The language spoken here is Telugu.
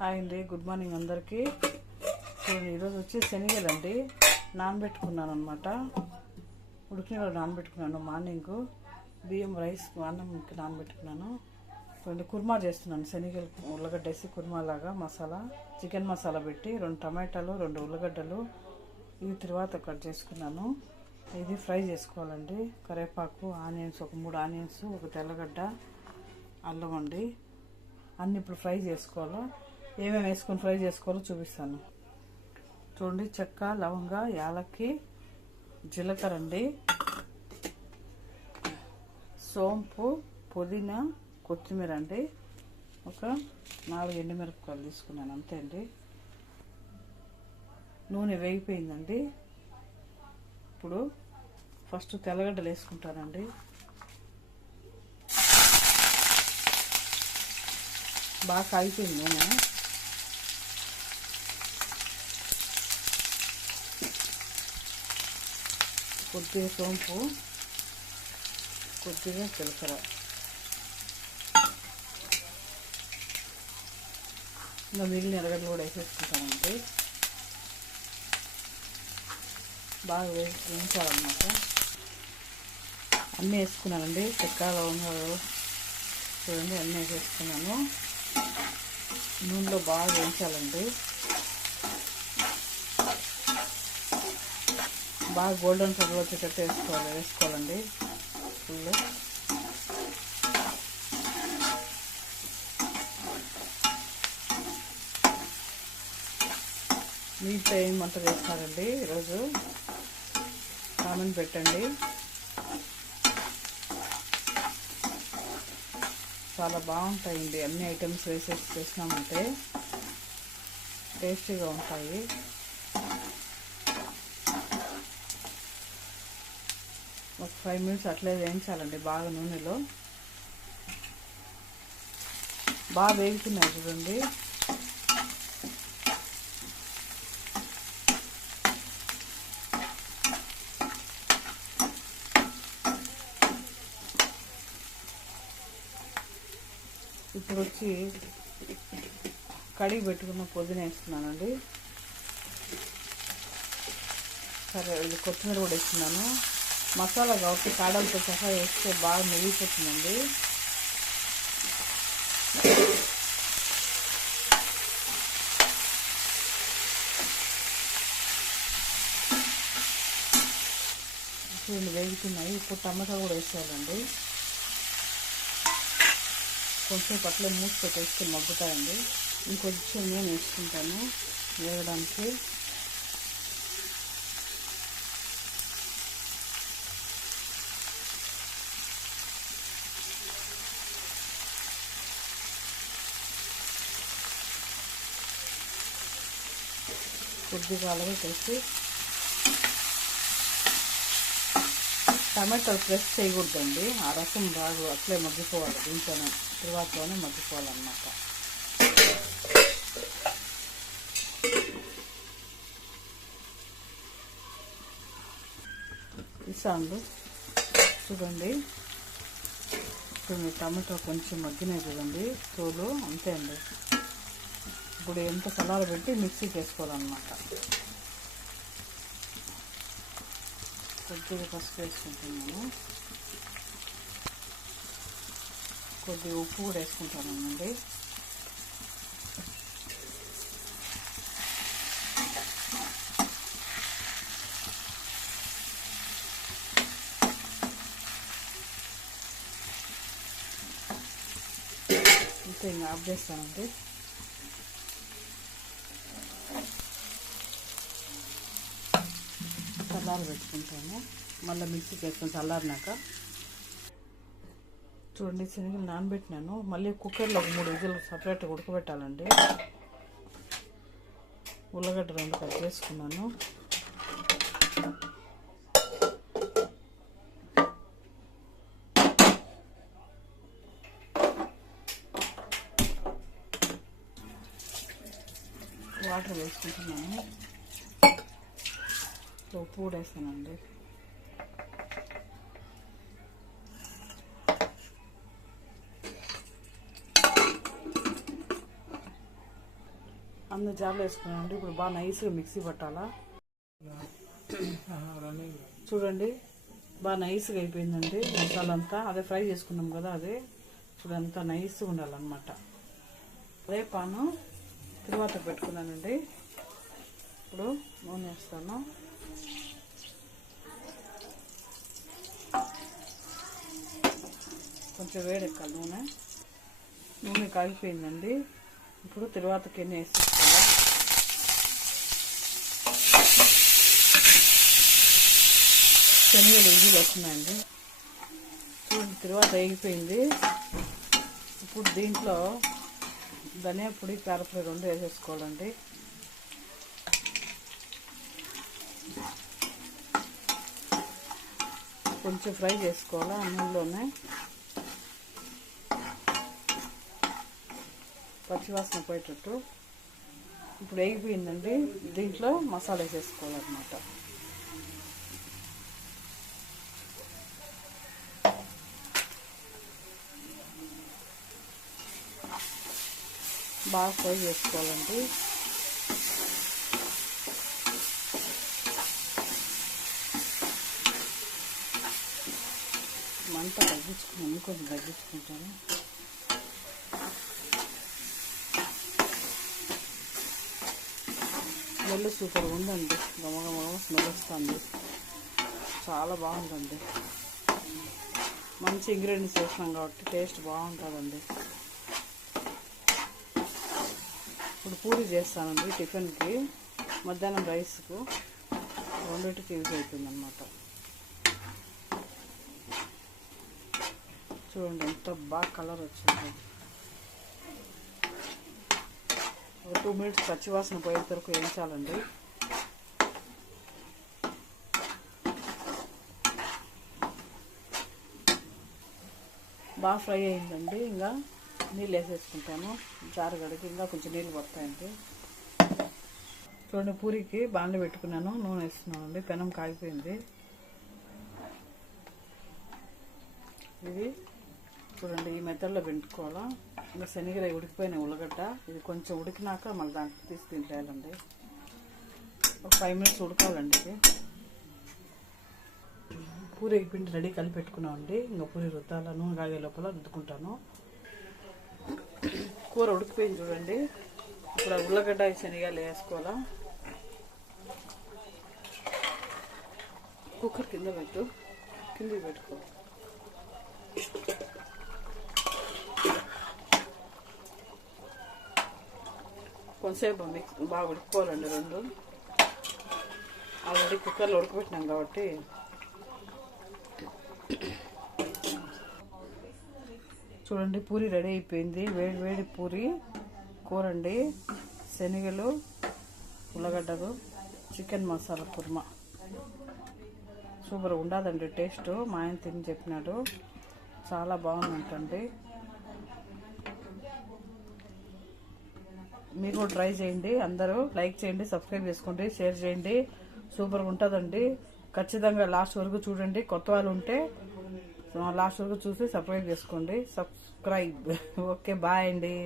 హాయ్ అండి గుడ్ మార్నింగ్ అందరికీ. చూడండి ఈరోజు వచ్చి శనగలండి నానబెట్టుకున్నాను అనమాట ఉడికినలో నానబెట్టుకున్నాను మార్నింగ్. బియ్యం రైస్ అన్నంకి నానబెట్టుకున్నాను. రెండు కుర్మా చేస్తున్నాను శనగలు ఉల్లగడ్డ వేసి కుర్మా లాగా మసాలా చికెన్ మసాలా పెట్టి రెండు టమాటాలు రెండు ఉల్లగడ్డలు ఇవి తర్వాత కట్ చేసుకున్నాను. ఇది ఫ్రై చేసుకోవాలండి. కరివేపాకు ఆనియన్స్ ఒక మూడు ఆనియన్స్ ఒక తెల్లగడ్డ అల్లం అండి. అన్ని ఇప్పుడు ఫ్రై చేసుకోవాలి. ఏమేమి వేసుకొని ఫ్రై చేసుకోవాలో చూపిస్తాను. చూడండి చెక్క లవంగ యాలక్కి జీలకర్ర అండి. సోంపు పుదీనా కొత్తిమీర అండి. ఒక నాలుగు ఎండుమిరపకాయలు తీసుకున్నాను అంతే అండి. నూనె వేగిపోయిందండి. ఇప్పుడు ఫస్ట్ తెల్లగడ్డలు వేసుకుంటానండి. బాగా కాగిపోయింది నూనె. కొద్దిగా సోంపు కొద్దిగా జీలకర్ర. ఇంకా మిగిలిన ఎరగడ్డలు కూడా వేసేసుకుంటామండి బాగా వేయించాలన్నమాట. అన్నీ వేసుకున్నానండి. చెక్క లవంగాలు చూడండి అన్నీ వేసేసుకున్నాను. నూనెలో బాగా వేయించాలండి. బాగా గోల్డెన్ కలర్ వచ్చేటట్టు వేసుకోవాలి వేసుకోవాలండి. ఫుల్ నీట్ ఏం వంట చేస్తారండి ఈరోజు? కామెంట్ పెట్టండి. చాలా బాగుంటాయండి. అన్ని ఐటమ్స్ వేసేసి చేసినామంటే టేస్టీగా ఉంటాయి ఒక ఫైవ్ మినిట్స్ అట్లే వేయించాలండి బాగా నూనెలో. బాగా వేగుతున్నాయి చూడండి. ఇప్పుడు వచ్చి కడిగి పెట్టుకున్న పుదీనా వేస్తున్నానండి. సరే ఇది కొత్తిమీర కూడా వేస్తున్నాను. మసాలా కాబట్టి కాడలతో సహా వేస్తే బాగా మెరిగిపోతుందండి చూడండి వేగుతున్నాయి. ఇప్పుడు టమాటా కూడా వేసేయాలండి. కొంచెం పట్ల మూసి పెట్టేస్తే మగ్గుతాయండి. ఇంకొంచెం నేను వేసుకుంటాను. వేయడానికి కొద్దిగా అలగట్టేసి టమాటాలు ప్రెస్ చేయకూడదండి. ఆ రసం బాగా అట్లే మగ్గిపోవాలి దీంట్లోనే తర్వాతలోనే మగ్గిపోవాలన్నమాట. ఇసాండు చూడండి. ఇప్పుడు మీ టమాటో కొంచెం మగ్గినాయి చూడండి తోలు అంతే అండి. ఇప్పుడు ఎంత సలాలు పెట్టి మిక్సీకి వేసుకోవాలన్నమాట కొద్దిగా పసుపు వేసుకుంటున్నాను. కొద్దిగా ఉప్పు కూడా వేసుకుంటానండి. అంతే ఇంకా ఆఫ్ చేస్తానండి? చల్లారి పెట్టుకుంటాము మళ్ళీ మిక్సీకి వేసుకొని చల్లారినాక చూడండి శనగలు నానబెట్టినాను. మళ్ళీ కుక్కర్లో ఒక మూడు విజులు సపరేట్గా ఉడకబెట్టాలండి. ఉల్లగడ్డ రెండు కట్ చేసుకున్నాను. వాటర్ వేసుకుంటున్నాను. ఉప్పు కూడా వేస్తానండి అన్ని జార్లు వేసుకున్నానండి. ఇప్పుడు బాగా నైస్గా మిక్సీ పట్టాలా? చూడండి. బాగా నైస్గా అయిపోయిందండి మసాలా అంతా అదే ఫ్రై చేసుకున్నాం కదా అదే. చూడండి అంతా నైస్గా ఉండాలన్నమాట. అదే పాను తర్వాత పెట్టుకున్నానండి. ఇప్పుడు నూనె వేస్తాను. కొంచెం వేడెక్కాలి నూనె. నూనె కాగిపోయిందండి. ఇప్పుడు తరువాతకి ఎన్ని వేసేసుకోవాలి శనగలు ఇజీలు వస్తున్నాయండి. చూడండి తరువాత వేగిపోయింది. ఇప్పుడు దీంట్లో ధనియా పొడి కారపొడి రెండు వేసేసుకోవాలండి. కొంచెం ఫ్రై చేసుకోవాలా అన్నంలోనే. పచ్చివాసన పోయేటట్టు ఇప్పుడు వేగిపోయిందండి. దీంట్లో మసాలా వేసేసుకోవాలన్నమాట. బాగా ఫ్రై చేసుకోవాలండి. మంట తగ్గించుకుని ఇంకొంచెం తగ్గించుకుంటాను. స్మెల్ సూపర్ ఉందండి. గమగమగమ స్మెల్ వస్తుంది. చాలా బాగుందండి. మంచి ఇంగ్రీడియంట్స్ వేసినాం కాబట్టి టేస్ట్ బాగుంటుందండి. ఇప్పుడు పూరి చేస్తానండి టిఫిన్కి. మధ్యాహ్నం రైస్కు. రెండింటికి యూజ్ అవుతుందన్నమాట. చూడండి ఎంత బాగా కలర్ వచ్చింది. ఒక టూ మినిట్స్ పచ్చివాసన పోయే వరకు వేయించాలండి బాగా ఫ్రై అయిందండి. ఇంకా నీళ్ళు వేసేసుకుంటాను. జారు గడికి ఇంకా కొంచెం నీళ్ళు పడతాయండి చూడండి పూరికి బాండ్లు పెట్టుకున్నాను. నూనె వేస్తున్నాను అండి పెనం కాగిపోయింది. ఇది చూడండి ఈ మెథడ్లో పెట్టుకోవాలా ఇంకా శనగలు ఉడికిపోయిన ఉల్లగడ్డ ఇది కొంచెం ఉడికినాక మళ్ళీ దాంట్లో తీసి తింటేయాలండి. ఒక ఫైవ్ మినిట్స్ ఉడకాలండి ఇది. పూరి పిండి రెడీ కలిపి పెట్టుకున్నామండి ఇంకా పూరి రుద్దాల నూనె కాగే లోపల రుద్దుకుంటాను. కూర ఉడికిపోయింది చూడండి. ఇప్పుడు ఆ ఉల్లగడ్డ శనగలు వేసుకోవాలా? కుక్కర్ కింద పెట్టు. కింద పెట్టుకో. కొంతసేపు మిక్స్ బాగా ఉడుకోవాలండి రెండు ఆల్రెడీ కుక్కర్లో ఉడకబెట్టినాం కాబట్టి. చూడండి పూరి రెడీ అయిపోయింది. వేడి వేడి పూరి కూర అండి శనగలు ఉల్లగడ్డలు చికెన్ మసాలా కుర్మా. సూపర్ ఉండదండి టేస్ట్. మా ఆయన తిని చెప్పినాడు. చాలా బాగుందంటండి. మీరు కూడా ట్రై చేయండి. అందరూ లైక్ చేయండి సబ్స్క్రైబ్ చేసుకోండి షేర్ చేయండి. సూపర్గా ఉంటుందండి. ఖచ్చితంగా లాస్ట్ వరకు చూడండి. కొత్త వాళ్ళు ఉంటే లాస్ట్ వరకు చూసి సబ్స్క్రైబ్ చేసుకోండి. సబ్స్క్రైబ్. ఓకే బాయ్ అండి.